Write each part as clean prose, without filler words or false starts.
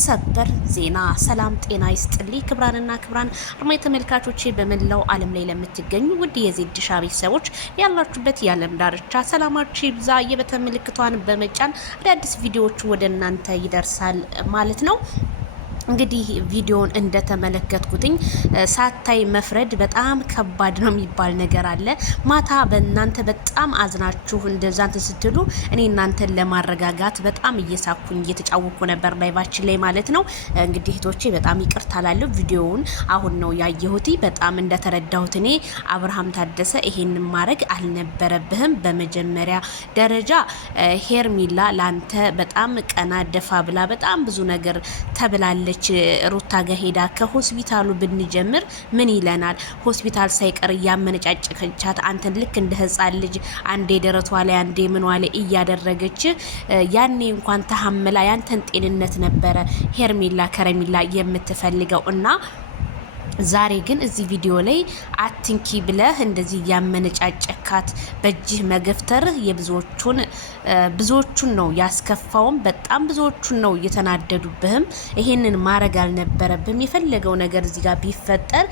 ሰበር ዜና። ሰላም ጤና ይስጥልኝ ክብራንና ክብራን አድማጭ ተመልካቾቼ በመላው ዓለም ላይ ለምትገኙ ውድ የዜድ ሻ ቤተሰቦች ያላችሁበት የዓለም ዳርቻ ሰላማችሁ ይብዛ። የበተን ምልክቷን በመጫን አዳዲስ ቪዲዮዎች ወደ እናንተ ይደርሳል ማለት ነው። እንግዲህ ቪዲዮን እንደተመለከትኩትኝ ሳታይ መፍረድ በጣም ከባድ ነው የሚባል ነገር አለ። ማታ በእናንተ በጣም አዝናችሁ እንደዛንተ ስትሉ እኔ እናንተን ለማረጋጋት በጣም እየሳኩኝ እየተጫወኩ ነበር ላይቫችን ላይ ማለት ነው። እንግዲህ እህቶቼ በጣም ይቅርታ ላለሁ ቪዲዮውን አሁን ነው ያየሁት። በጣም እንደተረዳሁት እኔ አብርሃም ታደሰ ይሄንን ማድረግ አልነበረብህም። በመጀመሪያ ደረጃ ሄርሚላ ላንተ በጣም ቀና ደፋ ብላ በጣም ብዙ ነገር ተብላለች። ሩታ ጋር ሄዳ ከሆስፒታሉ ብንጀምር ምን ይለናል? ሆስፒታል ሳይቀር እያመነጫጨከቻት አንተን ልክ እንደ ህፃን ልጅ አንዴ ደረቷ ላይ አንዴ ምኗ ላይ እያደረገች ያኔ እንኳን ተሐምላ ያንተን ጤንነት ነበረ ሄርሜላ ከረሚላ የምትፈልገው እና ዛሬ ግን እዚህ ቪዲዮ ላይ አትንኪ ብለህ እንደዚህ ያመነጫጨካት በእጅህ መገፍተር ብዙዎቹን ነው ያስከፋውም። በጣም ብዙዎቹን ነው የተናደዱብህም። ይሄንን ማረግ አልነበረብህም። የፈለገው ነገር እዚህ ጋር ቢፈጠር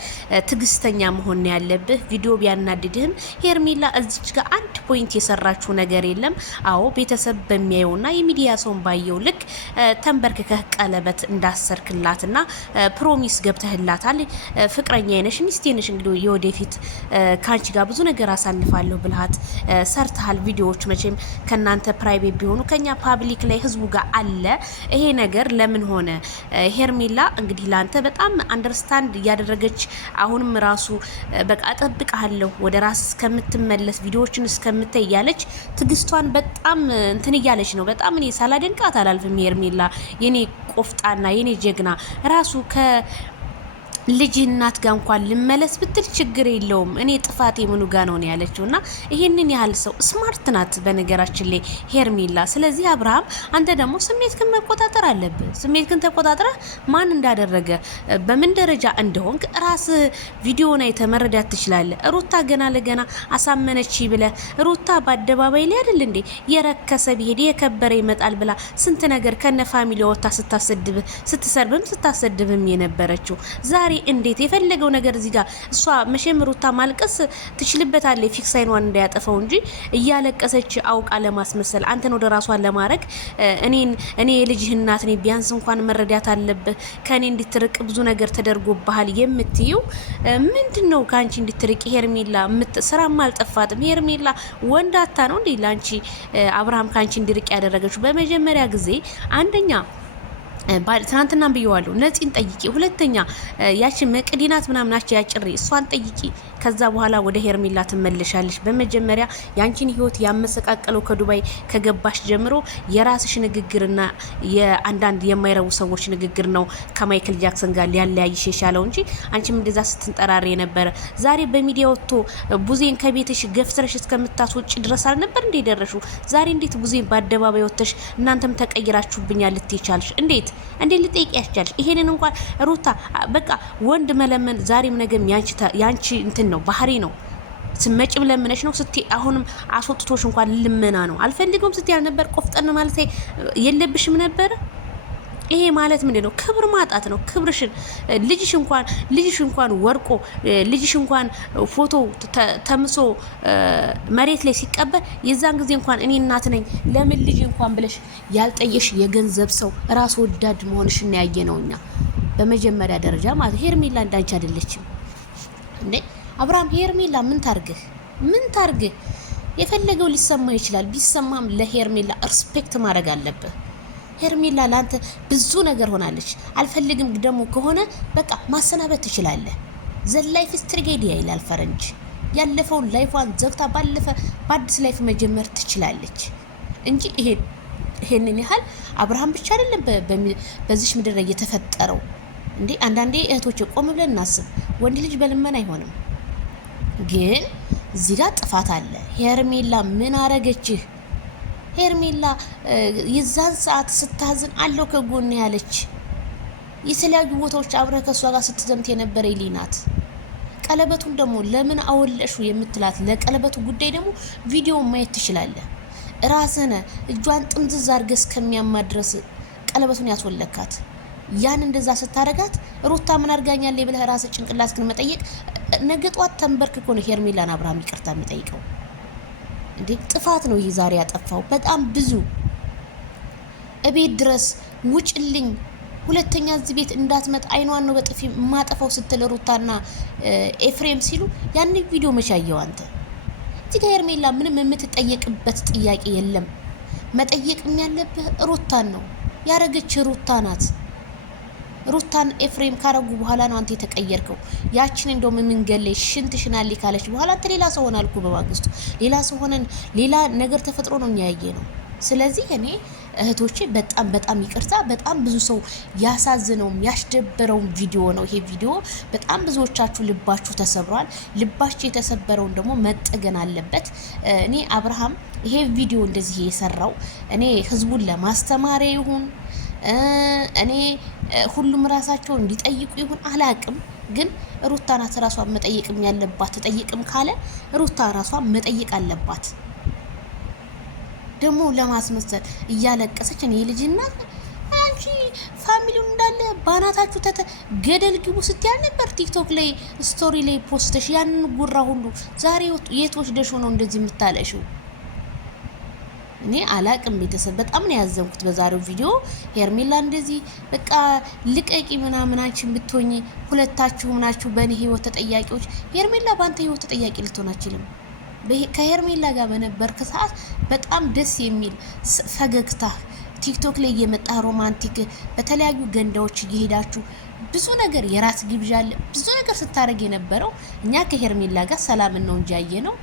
ትግስተኛ መሆን ያለብህ። ቪዲዮ ቢያናድድህም ሄርሜላ እዚች ጋር አንድ ፖይንት የሰራችው ነገር የለም። አዎ ቤተሰብ በሚያየውና የሚዲያ ሰውን ባየው ልክ ተንበርክከህ ቀለበት እንዳሰርክላትና ፕሮሚስ ገብተህላታል። ፍቅረኛ አይነሽ ሚስቴ ነሽ እንግዲህ የወደፊት ካንቺ ጋር ብዙ ነገር አሳልፋለሁ ብልሃት ሰርተሃል። ቪዲዮዎች መቼም ከናንተ ፕራይቬት ቢሆኑ ከኛ ፓብሊክ ላይ ህዝቡ ጋር አለ። ይሄ ነገር ለምን ሆነ? ሄርሜላ እንግዲህ ላንተ በጣም አንደርስታንድ እያደረገች አሁንም ራሱ በቃ እጠብቅሃለሁ ወደ ራስ እስከምትመለስ ቪዲዮዎችን እስከምታይ እያለች ትግስቷን በጣም እንትን እያለች ነው። በጣም እኔ ሳላደንቃት አላልፍም። ሄርሜላ የኔ ቆፍጣና የኔ ጀግና ራሱ ልጅ እናት ጋር እንኳን ልመለስ ብትል ችግር የለውም እኔ ጥፋቴ ምኑ ጋር ነው ያለችውና ይሄንን ያህል ሰው ስማርት ናት በነገራችን ላይ ሄርሜላ። ስለዚህ አብርሃም አንተ ደግሞ ስሜትክን መቆጣጠር አለብህ። ስሜትክን ተቆጣጥረህ ማን እንዳደረገ በምን ደረጃ እንደሆንክ ራስ ቪዲዮን አይተህ መረዳት ትችላለህ። ሩታ ገና ለገና አሳመነች ብለህ ሩታ በአደባባይ ላይ አይደል እንዴ የረከሰ ቢሄድ የከበረ ይመጣል ብላ ስንት ነገር ከነ ፋሚሊ ወጣ ስትሰርብም ስታሰድብም የነበረችው ዛሬ እንዴት የፈለገው ነገር እዚህ ጋር እሷ መቼም ሩታ ማልቀስ ትችልበታለች ፊክስ አይኗን እንዳያጠፈው እንጂ እያለቀሰች አውቃ ለማስመሰል አንተን ወደ ራሷን ለማድረግ እኔ የልጅህ እናት ነኝ ቢያንስ እንኳን መረዳት አለብህ ከኔ እንድትርቅ ብዙ ነገር ተደርጎብሃል የምትይው ምንድነው? ካንቺ እንድትርቅ ሄርሜላ ስራም አልጠፋትም። ሄርሜላ ወንዳታ ነው እንዴ ላንቺ አብርሃም ካንቺ እንድርቅ ያደረገችው? በመጀመሪያ ጊዜ አንደኛ ትናንትና ብየዋለሁ ነፂን ጠይቂ። ሁለተኛ ያቺ መቅዲናት ምናምናቸው ያጭሪ እሷን ጠይቂ። ከዛ በኋላ ወደ ሄርሜላ ትመለሻለሽ። በመጀመሪያ ያንቺን ህይወት ያመሰቃቀለው ከዱባይ ከገባሽ ጀምሮ የራስሽ ንግግርና የአንዳንድ የማይረቡ ሰዎች ንግግር ነው ከማይክል ጃክሰን ጋር ሊያለያይሽ የቻለው እንጂ አንቺም እንደዛ ስትንጠራሪ የነበረ ዛሬ በሚዲያ ወጥቶ ቡዜን ከቤትሽ ገፍትረሽ እስከምታስወጪ ድረስ አልነበር እንዴ ደረሹ? ዛሬ እንዴት ቡዜን በአደባባይ ወጥተሽ እናንተም ተቀይራችሁብኛል ልትይቻልሽ? እንዴት ልጠይቅ ያስቻልሽ? ይሄንን እንኳን ሩታ በቃ ወንድ መለመን ዛሬም ነገም ያንቺ እንትን ነው ባህሪ ነው። ስመጭም ለምነሽ ነው ስትይ አሁንም አስወጥቶሽ እንኳን ልመና ነው። አልፈልገውም ስትይ አልነበር? ቆፍጠን ማለት የለብሽም ነበር? ይሄ ማለት ምንድነው? ክብር ማጣት ነው። ክብርሽን ልጅሽ እንኳን ወርቆ ልጅሽ እንኳን ፎቶ ተምሶ መሬት ላይ ሲቀበል የዛን ጊዜ እንኳን እኔ እናት ነኝ ለምን ልጅ እንኳን ብለሽ ያልጠየሽ የገንዘብ ሰው ራስ ወዳድ መሆንሽን ያየ ነውኛ። በመጀመሪያ ደረጃ ማለት ሄርሜላ እንዳንቺ አይደለችም እንዴ አብርሃም። ሄርሜላ ምን ታርግህ? የፈለገው ሊሰማ ይችላል። ቢሰማም ለሄርሜላ ሪስፔክት ማድረግ አለብህ። ሄርሜላ ላንተ ብዙ ነገር ሆናለች። አልፈልግም ደግሞ ከሆነ በቃ ማሰናበት ትችላለህ። ዘላይፍ ስትሪጌዲያ ይላል ፈረንጅ። ያለፈውን ላይፏን ዘግታ በአዲስ ላይፍ መጀመር ትችላለች እንጂ ይሄንን ያህል አብርሃም ብቻ አይደለም በዚህ ምድር ላይ የተፈጠረው እንዴ። አንዳንዴ እህቶች ቆም ብለን እናስብ። ወንድ ልጅ በልመና አይሆንም። ግን እዚህ ጋር ጥፋት አለ። ሄርሜላ ምን አረገችህ? ሄርሜላ የዛን ሰዓት ስታዝን አለው ከጎን ያለች የተለያዩ ቦታዎች አብረህ ከሷ ጋር ስትዘምት የነበረ ይሊናት። ቀለበቱን ደግሞ ለምን አወለሹ የምትላት ለቀለበቱ ጉዳይ ደግሞ ቪዲዮ ማየት ትችላለህ። ራስነ እጇን ጥምዝዝ አድርገህ እስከሚያማ ድረስ ቀለበቱን ያስወለካት ያን እንደዛ ስታረጋት ሩታ ምን አርጋኛለች ብለህ ራስ ጭንቅላት ግን መጠየቅ ነገ ጧት ተንበርክኮ ነው ሄርሜላን አብርሃም ይቅርታ የሚጠይቀው እንዴ ጥፋት ነው ይሄ ዛሬ ያጠፋው በጣም ብዙ እቤት ድረስ ውጭልኝ ሁለተኛ እዚህ ቤት እንዳትመጣ አይኗን ነው በጥፊ ማጠፋው ስትል ሩታና ኤፍሬም ሲሉ ያን ቪዲዮ መቻየው አንተ እዚህ ጋር ሄርሜላ ምንም የምትጠየቅበት ጥያቄ የለም መጠየቅም ያለብህ ሩታን ነው ያረገች ሩታ ናት ሩታን ኤፍሬም ካረጉ በኋላ ነው አንተ የተቀየርከው ያችን እንደው መንገለይ ሽንትሽናሊ ካለች በኋላ አንተ ሌላ ሰው ሆናልኩ በማግስቱ ሌላ ሰው ሆነን ሌላ ነገር ተፈጥሮ ነው ያያየ ነው ስለዚህ እኔ እህቶቼ በጣም ይቅርታ በጣም ብዙ ሰው ያሳዝነው ያስደበረው ቪዲዮ ነው ይሄ ቪዲዮ በጣም ብዙዎቻችሁ ልባችሁ ተሰብሯል ልባችሁ የተሰበረው ደግሞ መጠገን አለበት እኔ አብርሃም ይሄ ቪዲዮ እንደዚህ የሰራው እኔ ህዝቡን ለማስተማር ይሁን እኔ ሁሉም ራሳቸው እንዲጠይቁ ይሁን አላቅም ግን ሩታ ናት ራሷን መጠየቅም ያለባት ተጠይቅም ካለ ሩታ ራሷን መጠየቅ አለባት ደግሞ ለማስመሰል እያለቀሰች እኔ ልጅና አንቺ ፋሚሊው እንዳለ ባናታችሁ ገደል ግቡ ስትያል ነበር ቲክቶክ ላይ ስቶሪ ላይ ፖስትሽ ያን ጉራ ሁሉ ዛሬ የቶች ደሽ ነው እንደዚህ የምታለሽው እኔ አላቅም ቤተሰብ በጣም ነው ያዘንኩት በዛሬው ቪዲዮ ሄርሜላ እንደዚህ በቃ ልቀቂ ምናምን አንቺ ብትሆኚ ሁለታችሁ ናችሁ በእኔ ህይወት ተጠያቂዎች ሄርሜላ ባንተ ህይወት ተጠያቂ ልትሆን አትችልም ከሄርሜላ ጋር በነበርክ ሰዓት በጣም ደስ የሚል ፈገግታ ቲክቶክ ላይ የመጣ ሮማንቲክ በተለያዩ ገንዳዎች እየሄዳችሁ ብዙ ነገር የራስ ግብዣ አለ ብዙ ነገር ስታረግ የነበረው እኛ ከሄርሜላ ጋር ሰላም ነው እንጂ ያየነው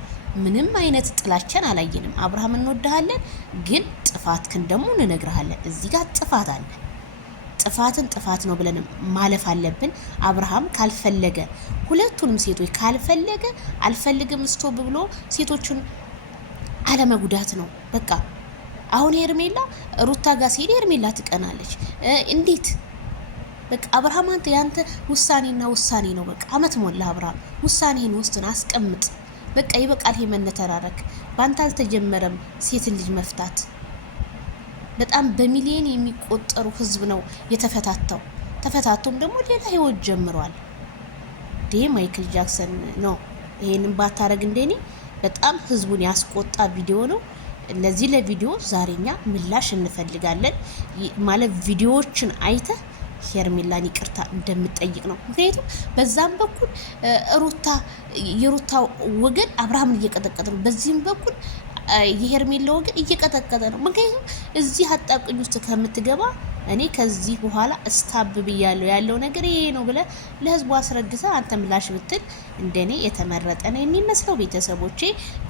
ምንም አይነት ጥላቻን አላየንም አብርሃም እንወድሃለን ግን ጥፋትክን ደግሞ እንነግርሃለን እዚህ ጋር ጥፋት አለ ጥፋትን ጥፋት ነው ብለን ማለፍ አለብን አብርሃም ካልፈለገ ሁለቱንም ሴቶች ካልፈለገ አልፈልግም ስቶፕ ብሎ ሴቶችን አለመጉዳት ነው በቃ አሁን ሄርሜላ ሩታ ጋር ሲሄድ ሄርሜላ ትቀናለች እንዴት በቃ አብርሃም አንተ ያንተ ውሳኔና ውሳኔ ነው በቃ አመት ሞላ አብርሃም ውሳኔህን ወስን አስቀምጥ በቃ ይበቃል ይሄ መነተራረክ ባንተ አልተጀመረም ሴት ልጅ መፍታት በጣም በሚሊዮን የሚቆጠሩ ህዝብ ነው የተፈታተው ተፈታቶም ደግሞ ሌላ ህይወት ጀምሯል ማይክል ጃክሰን ነው ይሄንን ባታረግ እንደኔ በጣም ህዝቡን ያስቆጣ ቪዲዮ ነው ለዚህ ለቪዲዮ ዛሬኛ ምላሽ እንፈልጋለን ማለት ቪዲዮዎችን አይተ ሄርሜላን ይቅርታ እንደምትጠይቅ ነው ምክንያቱም በዛም በኩል የሩታ ወገን አብርሃምን እየቀጠቀጠ ነው በዚህም በኩል የሄርሜላ ወገን እየቀጠቀጠ ነው ምክንያቱም እዚህ አጣብቂኝ ውስጥ ከምትገባ እኔ ከዚህ በኋላ እስታብብ ያለው ነገር ይሄ ነው ብለ ለህዝቡ አስረድተ አንተ ምላሽ ብትል እንደኔ የተመረጠ ነው የሚመስለው ቤተሰቦቼ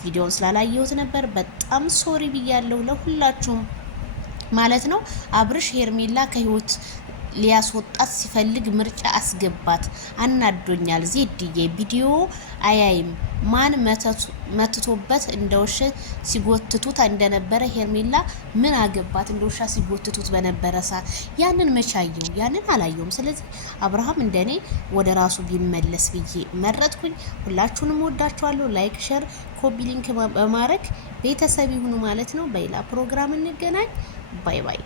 ቪዲዮውን ስላላየሁት ነበር በጣም ሶሪ ብያለሁ ለሁላችሁም ማለት ነው አብርሽ ሄርሜላ ከህይወት ሊያስወጣት ሲፈልግ ምርጫ አስገባት አናዶኛል ዜድዬ ቪዲዮ አያይም ማን መትቶበት እንደውሽ ሲጎትቱት እንደነበረ ሄርሜላ ምን አገባት እንደውሻ ሲጎትቱት በነበረ ሰዓት ያንን መቻየው ያንን አላየውም ስለዚህ አብርሃም እንደኔ ወደ ራሱ ቢመለስ ብዬ መረጥኩኝ ሁላችሁንም ወዳችኋለሁ ላይክ ሼር ኮፒ ሊንክ በማድረግ ቤተሰብ ይሁኑ ማለት ነው በሌላ ፕሮግራም እንገናኝ ባይ ባይ